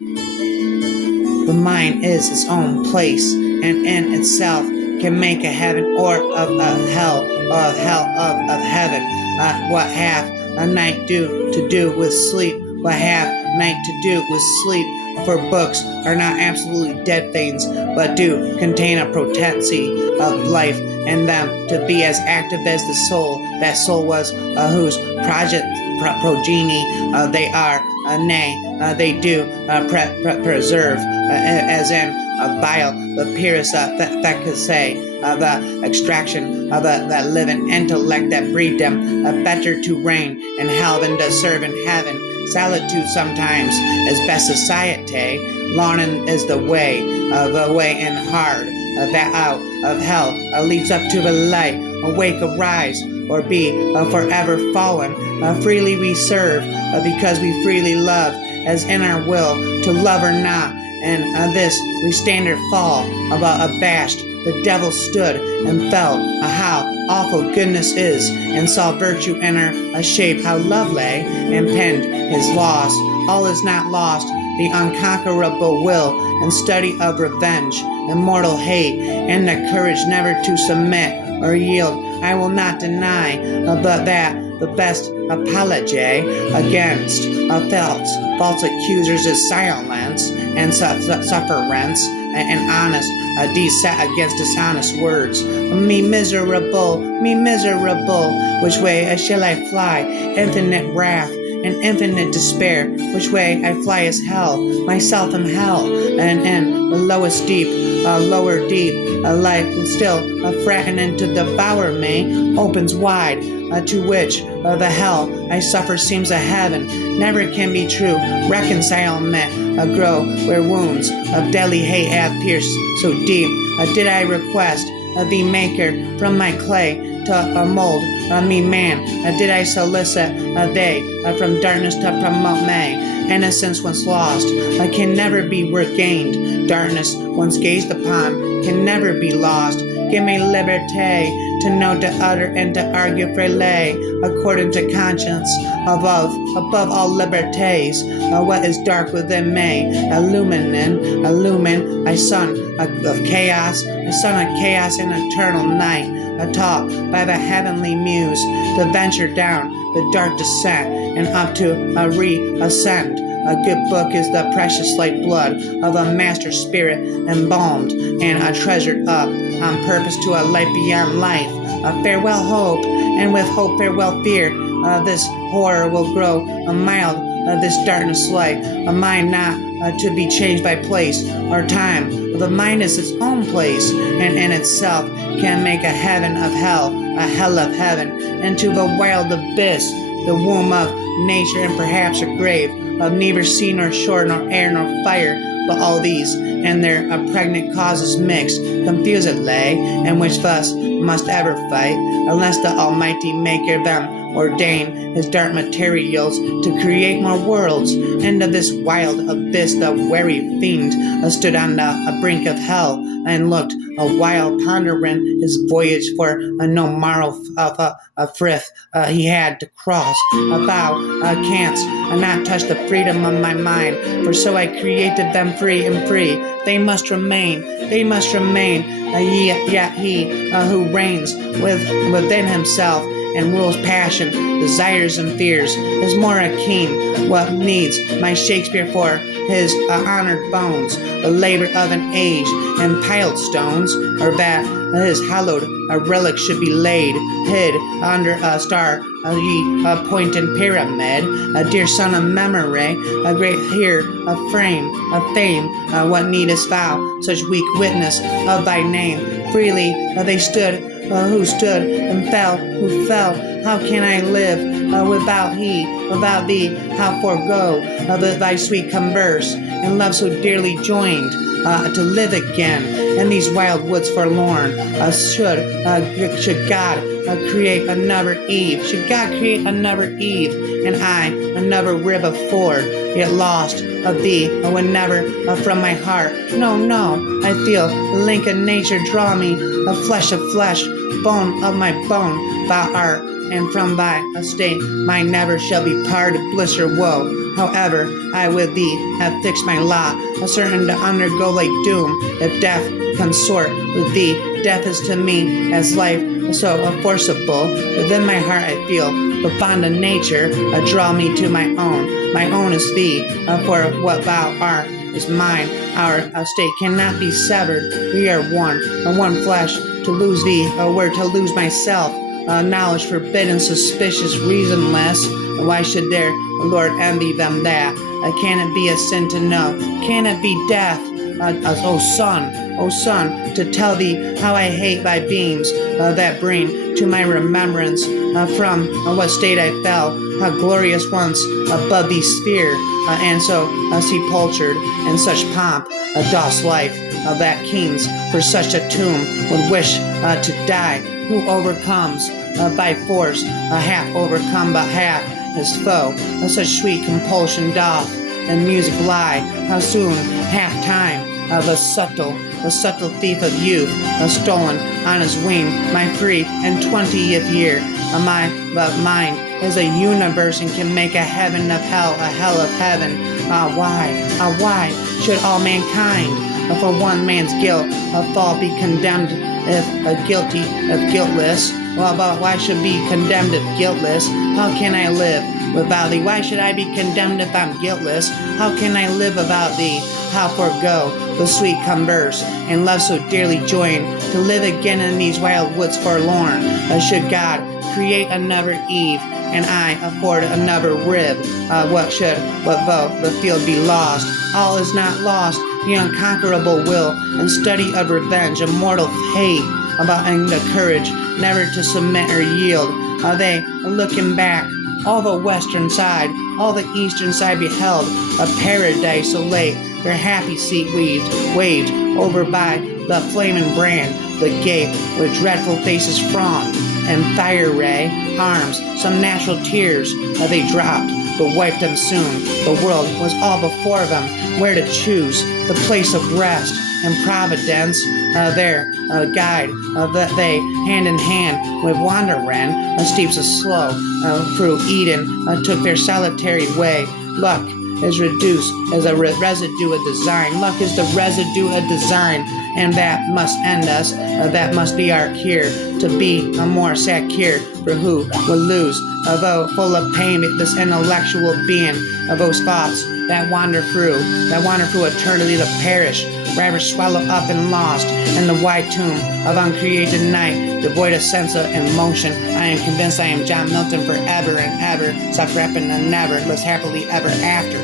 The mind is its own place, and in itself can make a heaven or of a hell, or of hell of heaven. What hath a night to do with sleep? What hath night to do with sleep? For books are not absolutely dead things, but do contain a potency of life in them to be as active as the soul. That soul was whose progeny they are. Nay, they do preserve, as in bile, the purest say, the extraction of that living intellect that breathed them, better to reign in hell than to serve in heaven. Solitude sometimes is best society. Longing is the way and hard, that out of hell leads up to the light. Awake, arise, or be forever fallen. Freely we serve, because we freely love, as in our will to love or not. And this we stand or fall, about abashed. The devil stood and fell. How awful goodness is, and saw virtue enter a shape how lovely, and penned his loss. All is not lost. The unconquerable will and study of revenge, immortal hate, and the courage never to submit or yield. I will not deny, but that the best apology against false accusers is silence and sufferance, and honest deeds set against dishonest words. Me miserable, which way shall I fly? Infinite wrath and infinite despair, which way I fly is hell, myself am hell, and the lowest deep, lower deep, light still threatening to devour me, opens wide, to which the hell I suffer seems a heaven, never can be true. Reconcilement grow where wounds of deadly hate have pierced so deep. Did I request thee, maker, from my clay to mold me man? Did I solicit they from darkness to promote me? Innocence once lost can never be regained. Darkness once gazed upon can never be lost. Give me liberté to know, to utter, and to argue freely, according to conscience, above all liberties. What is dark within me, illumine, a son of chaos, and eternal night, taught by the heavenly muse to venture down the dark descent and up to a re-ascent. A good book is the precious light blood of a master spirit, embalmed and treasured up on purpose to a life beyond life. A farewell hope, and with hope farewell fear. This horror will grow a mild, this darkness light. A mind not to be changed by place or time. The mind is its own place, and in itself can make a heaven of hell, a hell of heaven, into the wild abyss, the womb of nature, and perhaps a grave of neither sea nor shore nor air nor fire, but all these and their pregnant causes mixed confusedly, and which thus must ever fight, unless the Almighty Maker them ordain his dark materials to create more worlds. Into this wild abyss the wary fiend stood on the brink of hell, and looked a while pondering his voyage, for no morrow of a frith he had to cross. Thou canst not touch the freedom of my mind, for so I created them free and free. They must remain, yet he who reigns within himself and rules passion, desires, and fears is more a king. What needs my Shakespeare for his honored bones, the labor of an age, and piled stones, or that his hallowed relic should be laid, hid under a star, a pointed pyramid, a dear son of memory, a great here of fame, what needest thou, such weak witness of thy name? Freely they stood, who stood, and fell, who fell. How can I live without thee? How forego thy sweet converse, and love so dearly joined, to live again in these wild woods forlorn? Should God create another Eve? Should God create another Eve, and I another rib of Ford, yet lost of thee would never from my heart? No, I feel the link of nature draw me, of flesh, bone of my bone, thou art, and from thy estate my never shall be parted bliss or woe. However, I with thee have fixed my lot, certain to undergo like doom, if death consort with thee. Death is to me as life, so forcible. Within my heart I feel the bond of nature, draw me to my own. My own is thee, for what thou art is mine. Our state cannot be severed. We are one flesh. To lose thee were to lose myself. Knowledge forbidden, suspicious, reasonless. Why should their Lord envy them that? Can it be a sin to know? Can it be death? O son, to tell thee how I hate thy beams that bring to my remembrance from what state I fell, how glorious once above thee sphere, and so sepultured in such pomp, dost life, that kings for such a tomb would wish to die. Who overcomes by force, half overcome but half his foe, such sweet compulsion doth and music lie, how soon half time the subtle thief of youth, stolen on his wing my free and 20th year. But mine is a universe and can make a heaven of hell, a hell of heaven. Why should all mankind for one man's guilt fall be condemned if guilty, if guiltless? Well, but why should be condemned if guiltless? How can I live without thee? Why should I be condemned if I'm guiltless? How can I live without thee? How forego the sweet converse and love so dearly joined to live again in these wild woods forlorn? Should God create another Eve and I afford another rib? What though the field be lost? All is not lost. The unconquerable will and study of revenge, immortal hate about the courage never to submit or yield. Are they looking back? All the western side, all the eastern side beheld a paradise so late, their happy seat waved over by the flaming brand, the gate where dreadful faces frowned, and fire ray arms, some natural tears they dropped, but wiped them soon. The world was all before them, where to choose the place of rest and providence. Their guide, that they hand in hand with wandering steeps of slow through Eden took their solitary way. Luck is reduced as a residue of design. Luck is the residue of design, and that must end us. That must be our cure, to be a more secure. For who will lose, although full of pain, this intellectual being of those thoughts that wander through eternity to perish, rather swallowed up and lost in the wide tomb of uncreated night, devoid of sense of emotion. I am convinced I am John Milton forever and ever. Stop rapping and never lives happily ever after.